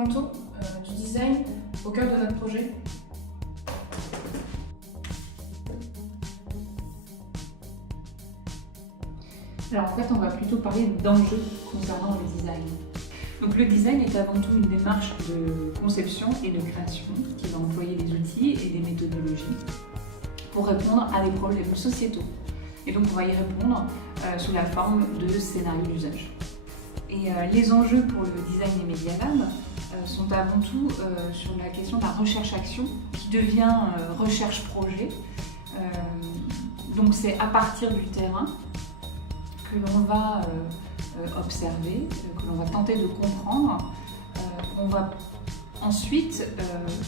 fondamentaux du design au cœur de notre projet. Alors en fait, on va plutôt parler d'enjeux concernant le design. Donc le design est avant tout une démarche de conception et de création qui va employer des outils et des méthodologies pour répondre à des problèmes sociétaux. Et donc on va y répondre sous la forme de scénarios d'usage. Et les enjeux pour le Design et Media Lab sont avant tout sur la question de la recherche-action qui devient recherche-projet. Donc c'est à partir du terrain que l'on va observer, que l'on va tenter de comprendre. On va ensuite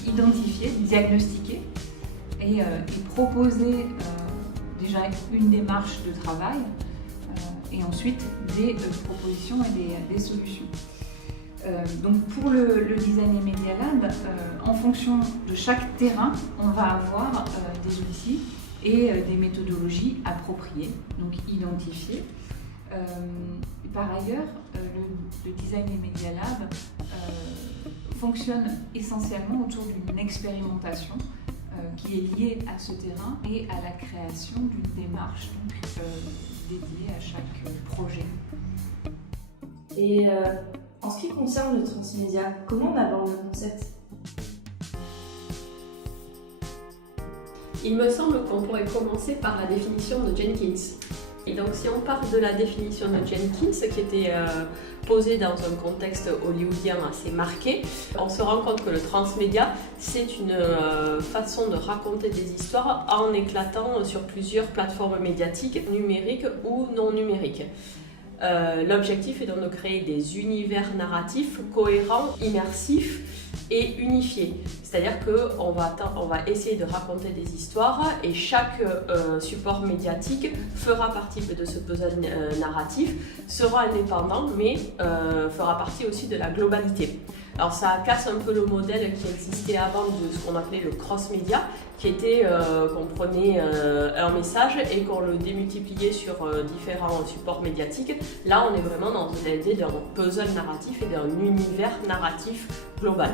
identifier, diagnostiquer et proposer déjà une démarche de travail et ensuite des propositions et des solutions. Donc pour le Design et Media Lab, en fonction de chaque terrain, on va avoir des outils et des méthodologies appropriées, donc identifiées. Par ailleurs, le Design et Media Lab fonctionne essentiellement autour d'une expérimentation qui est liée à ce terrain et à la création d'une démarche dédiée à chaque projet. Et en ce qui concerne le transmédia, comment on aborde le concept ? Il me semble qu'on pourrait commencer par la définition de Jenkins. Et donc si on part de la définition de Jenkins, qui était posée dans un contexte hollywoodien assez marqué, on se rend compte que le transmédia, c'est une façon de raconter des histoires en éclatant sur plusieurs plateformes médiatiques, numériques ou non numériques. L'objectif est donc de créer des univers narratifs cohérents, immersifs et unifiés. C'est-à-dire qu'on va essayer de raconter des histoires et chaque support médiatique fera partie de ce puzzle narratif, sera indépendant mais fera partie aussi de la globalité. Alors ça casse un peu le modèle qui existait avant de ce qu'on appelait le cross-média, qui était qu'on prenait un message et qu'on le démultipliait sur différents supports médiatiques. Là on est vraiment dans l'idée d'un puzzle narratif et d'un univers narratif global.